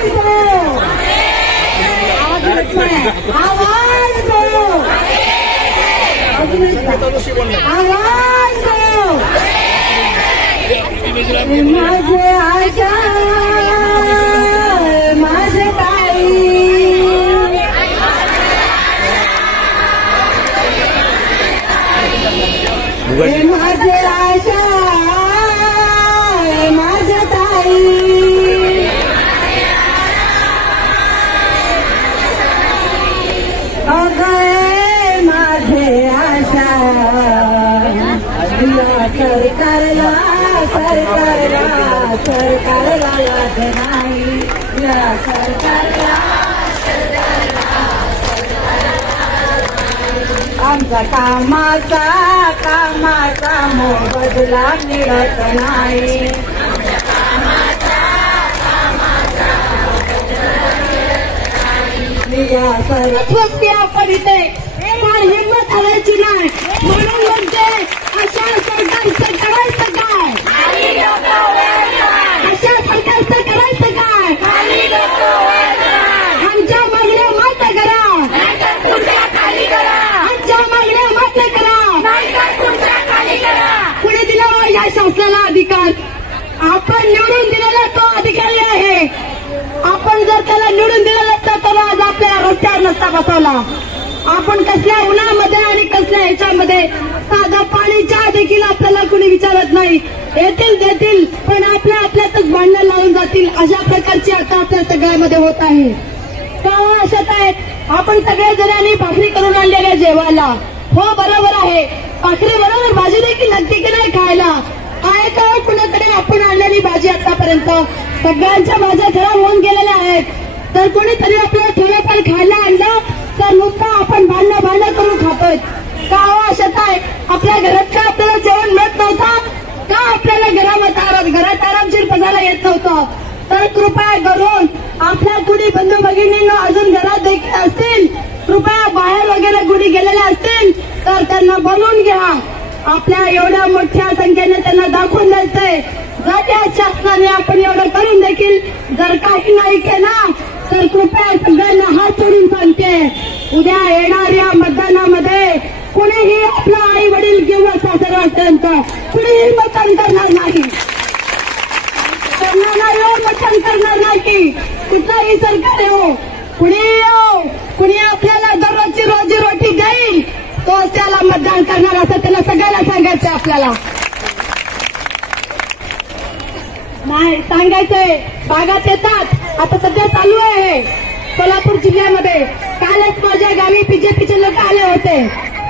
आवाज दो, आवाज दो, माझे आशा माझे ताई, माझे आशा माझे ताई, माझे आशा सरकारला सरकारला सरकारला लाज नाही, या सरकारला आमचा कामाचा कामाचा मोबदला मिळत नाही, वक्ती आपण इथे फार हिंमत हवायची नाही, म्हणून म्हणते अशा सरकारचं करायचं काय, अशा सरकारचं करायचं काय, आमच्या मागण्या मान्य करा, आमच्या मागण्या मान्य करा, पुढे दिला या शासनाला अधिकार, आपण निवडून दिलेला तो अधिकारी आहे, आपण जर त्याला निवडून दिलं नसतं तर आज आपल्याला रस्त्यावर नसता बसवला, आपण कसल्या उन्हामध्ये आणि कसल्या ह्याच्यामध्ये साधा पाणी चहा देखील आपल्याला कुणी विचारत नाही, येतील देतील पण आपल्या आपल्यातच भांडण लावून जातील, अशा प्रकारची आता आपल्या सगळ्यामध्ये होत आहे. का अशात आहे आपण सगळ्या जणांनी भाकरी करून आणलेल्या जेवायला, हो बरोबर आहे, भाकरी बरोबर भाजी देखील लागते की नाही खायला, आहे का कुणाकडे आपण आणलेली भाजी आतापर्यंत सगळ्यांच्या भाज्या खराब होऊन गेलेल्या आहेत, तर कोणीतरी आपल्याला थोडंफार खायला आणलं तर नुसतं आपण भांडणं करून खातोय. का अशात आहे आपल्या घरात का आपल्याला जेवण मिळत नव्हतं, का आपल्याला घरात आरामशीर बसायला येत नव्हतं, तर कृपया करून आपल्या कुणी बंधू भगिनींना अजून घरात देखील असतील, कृपया बाहेर वगैरे कुणी गेलेल्या असतील तर त्यांना बोलवून घ्या, आपल्या एवढ्या मोठ्या संख्येने त्यांना दाखवून द्यायचंय, जर त्या शासनाने आपण एवढं करून देखील जर काही नाही केलं तर कृपया सगळ्यांना हात जोडून सांगते, उद्या येणाऱ्या मतदानामध्ये कुणीही आपला आई वडील किंवा सासर वाटतं कुणीही मतदान करणार नाही, मतदान करणार नाही, कुठलाही सरकार हो कुणी आपल्याला दररोजची रोजी रोटी देईल तोच त्याला मतदान करणार, असं त्याला सगळ्याला सांगायचं आपल्याला नाही सांगायचंय. भागात येतात आता सध्या चालू आहे सोलापूर जिल्ह्यामध्ये, कालच माझ्या गावी बीजेपीचे लोक आले होते,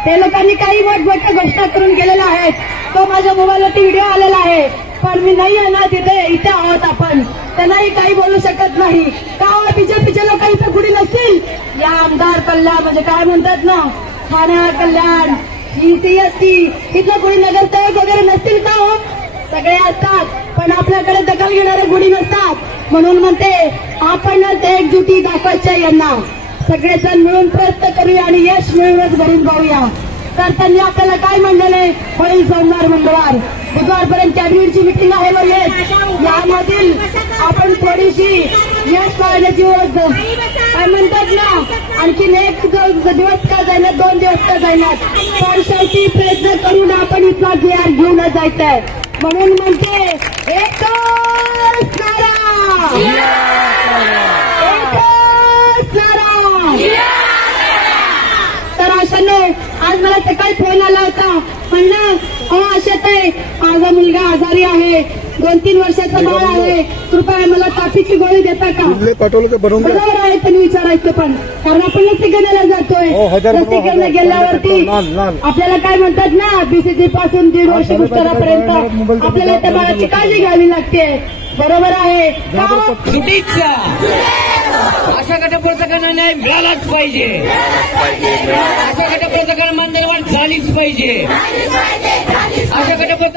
ते लोकांनी काही मोठमोठ्या घोषणा करून गेलेल्या आहेत, तो माझ्या मोबाईलवरती व्हिडिओ आलेला आहे, पण मी नाही आहे ना इथे आहोत आपण, त्यांनाही काही बोलू शकत नाही, का बीजेपीचे लोक इथे कुणी नसतील, या आमदार कल्याण म्हणजे काय म्हणतात ना ठाणे कल्याण सीएसटी इथलं कुणी नगरसेवक वगैरे नसतील का हो, सगळे असतात पण आपल्याकडे दखल घेणारे कुणी नसतात, म्हणून म्हणते आपणच एकजुटी दाखवायची यांना, सगळेजण मिळून प्रयत्न करूया आणि यश मिळूनच भरून पाहूया. तर त्यांनी आपल्याला काय म्हणलेले, पुढील सोमवार मंगळवार बुधवारपर्यंत कॅबिनेटची मिटिंग आहे व यामधील आपण थोडीशी यश पाहण्याची काय म्हणतात ना, आणखीन एक दिवस का जाईनात 2 दिवस का जाईनात, पण शेवटी प्रयत्न करून आपण इथला GR घेऊनच जायचंय, म्हणून म्हणते एकच नारा, एकच नारा. तर अशाने आज मला सकाळी फोन आला होता, म्हणलं अशात आहे माझा मुलगा आजारी आहे, 2-3 वर्षाचा बाळ आहे, कृपया मला तापीची गोळी देता का, बरोबर आहे त्यांनी विचारायचं, पण कारण आपण लसीकरणाला जातोय, लसीकरण गेल्यावरती आपल्याला काय म्हणतात ना BCG पासून 1.5 वर्ष बुस्टरापर्यंत आपल्याला त्या बाळाची काळजी घ्यावी लागते, बरोबर आहे का. अशा गटप्रकरणाला न्याय मिळालाच पाहिजे, अशा गटप्रकरण मान्यवर झालीच पाहिजे, अशा गटप्रकरण